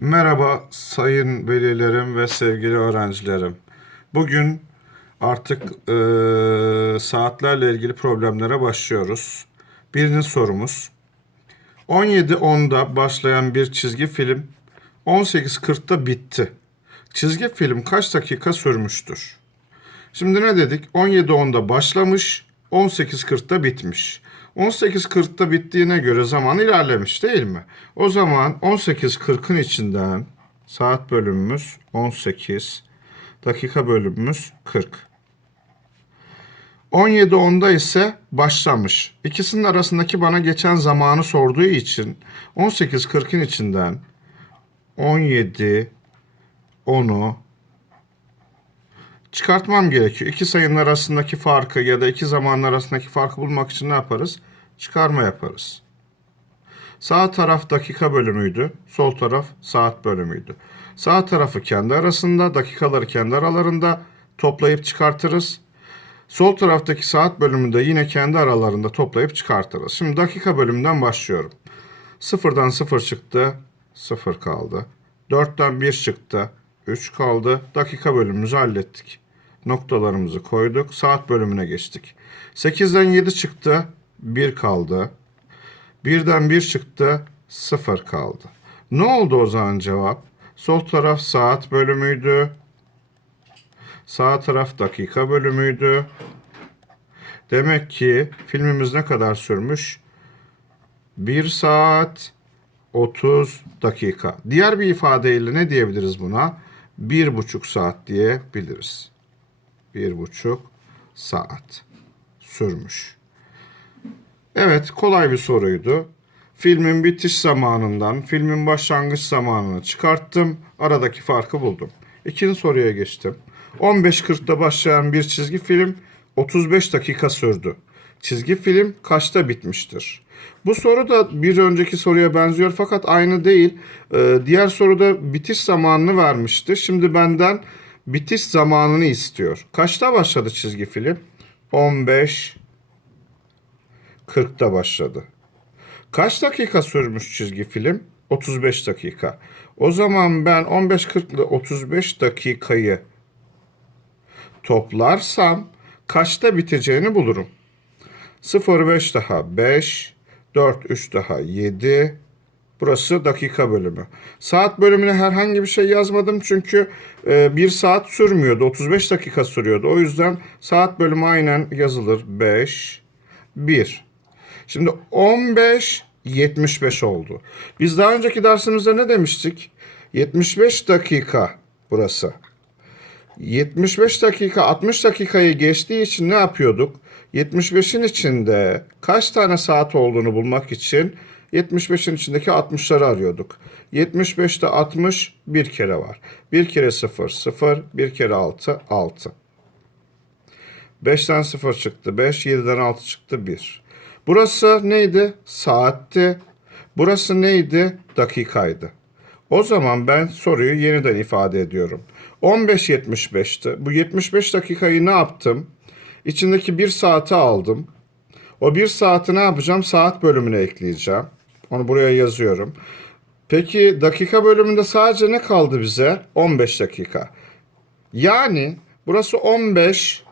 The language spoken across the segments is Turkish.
Merhaba sayın velilerim ve sevgili öğrencilerim. Bugün artık eee, saatlerle ilgili problemlere başlıyoruz. Birinci sorumuz. 17.10'da başlayan bir çizgi film 18.40'da bitti. Çizgi film kaç dakika sürmüştür? Şimdi ne dedik? 17.10'da başlamış, 18.40'da bitmiş. 18.40'da bittiğine göre zaman ilerlemiş değil mi? O zaman 18.40'ın içinden saat bölümümüz 18, dakika bölümümüz 40. 17.10'da ise başlamış. İkisinin arasındaki bana geçen zamanı sorduğu için 18.40'ın içinden 17, 10'u çıkartmam gerekiyor. İki sayının arasındaki farkı ya da iki zamanın arasındaki farkı bulmak için ne yaparız? Çıkarma yaparız. Sağ taraf dakika bölümüydü, sol taraf saat bölümüydü. Sağ tarafı kendi arasında, dakikaları kendi aralarında toplayıp çıkartırız. Sol taraftaki saat bölümünde yine kendi aralarında toplayıp çıkartırız. Şimdi dakika bölümünden başlıyorum. Sıfırdan sıfır çıktı, sıfır kaldı. Dörtten bir çıktı, üç kaldı. Dakika bölümümüzü hallettik. Noktalarımızı koyduk, saat bölümüne geçtik. Sekizden yedi çıktı, bir kaldı. Birden bir çıktı, sıfır kaldı. Ne oldu o zaman cevap? Sol taraf saat bölümüydü. Sağ taraf dakika bölümüydü. Demek ki filmimiz ne kadar sürmüş? 1 saat 30 dakika. Diğer bir ifadeyle ne diyebiliriz buna? Bir buçuk saat diyebiliriz. Bir buçuk saat sürmüş. Evet, kolay bir soruydu. Filmin bitiş zamanından filmin başlangıç zamanını çıkarttım. Aradaki farkı buldum. İkinci soruya geçtim. 15.40'da başlayan bir çizgi film 35 dakika sürdü. Çizgi film kaçta bitmiştir? Bu soru da bir önceki soruya benziyor fakat aynı değil. Ee, diğer soruda bitiş zamanını vermişti. Şimdi benden bitiş zamanını istiyor. Kaçta başladı çizgi film? 15 40'ta başladı. Kaç dakika sürmüş çizgi film? 35 dakika. O zaman ben 15-40 ile 35 dakikayı toplarsam kaçta biteceğini bulurum. 0-5 daha 5, 4-3 daha 7. Burası dakika bölümü. Saat bölümüne herhangi bir şey yazmadım çünkü e, bir saat sürmüyordu. 35 dakika sürüyordu. O yüzden saat bölümü aynen yazılır. 5, 1. Şimdi 15 75 oldu. Biz daha önceki dersimizde ne demiştik? 75 dakika burası. 75 dakika 60 dakikayı geçtiği için ne yapıyorduk? 75'in içinde kaç tane saat olduğunu bulmak için 75'in içindeki 60'ları arıyorduk. 75'te 60 bir kere var. Bir kere 0 0, bir kere 6 6. 5'ten 0 çıktı 5, 7'den 6 çıktı 1. Burası neydi? Saatti. Burası neydi? Dakikaydı. O zaman ben soruyu yeniden ifade ediyorum. 15.75'ti. Bu 75 dakikayı ne yaptım? İçindeki bir saati aldım. O bir saati ne yapacağım? Saat bölümüne ekleyeceğim. Onu buraya yazıyorum. Peki dakika bölümünde sadece ne kaldı bize? 15 dakika. Yani burası 15.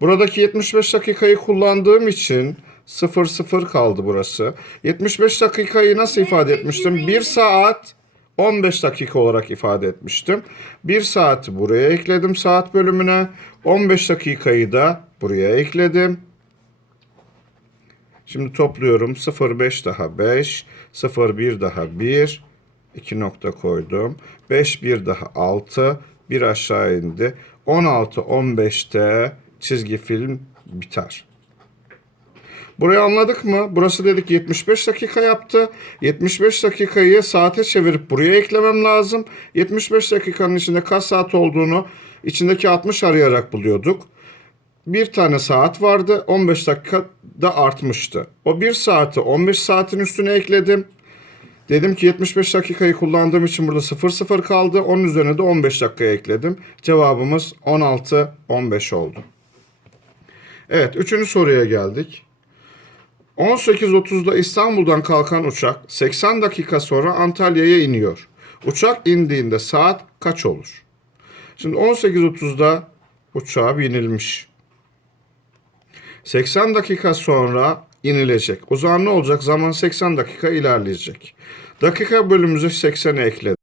Buradaki 75 dakikayı kullandığım için 0 0 kaldı burası. 75 dakikayı nasıl ifade etmiştim? 1 saat 15 dakika olarak ifade etmiştim. 1 saati buraya ekledim saat bölümüne. 15 dakikayı da buraya ekledim. Şimdi topluyorum. 0,5 daha 5, 0,1 daha 1, 2 nokta koydum. 5, 1 daha 6, 1 aşağı indi. 16, 15'te çizgi film biter. Burayı anladık mı? Burası dedik 75 dakika yaptı. 75 dakikayı saate çevirip buraya eklemem lazım. 75 dakikanın içinde kaç saat olduğunu içindeki 60 arayarak buluyorduk. Bir tane saat vardı. 15 dakika da artmıştı. O bir saati 15 saatin üstüne ekledim. Dedim ki 75 dakikayı kullandığım için burada 0 0 kaldı. Onun üzerine de 15 dakikaya ekledim. Cevabımız 16 15 oldu. Evet, üçüncü soruya geldik. 18.30'da İstanbul'dan kalkan uçak 80 dakika sonra Antalya'ya iniyor. Uçak indiğinde saat kaç olur? Şimdi 18.30'da uçağa binilmiş. 80 dakika sonra inilecek. O zaman ne olacak? Zaman 80 dakika ilerleyecek. Dakika bölümümüze 80'i ekledik.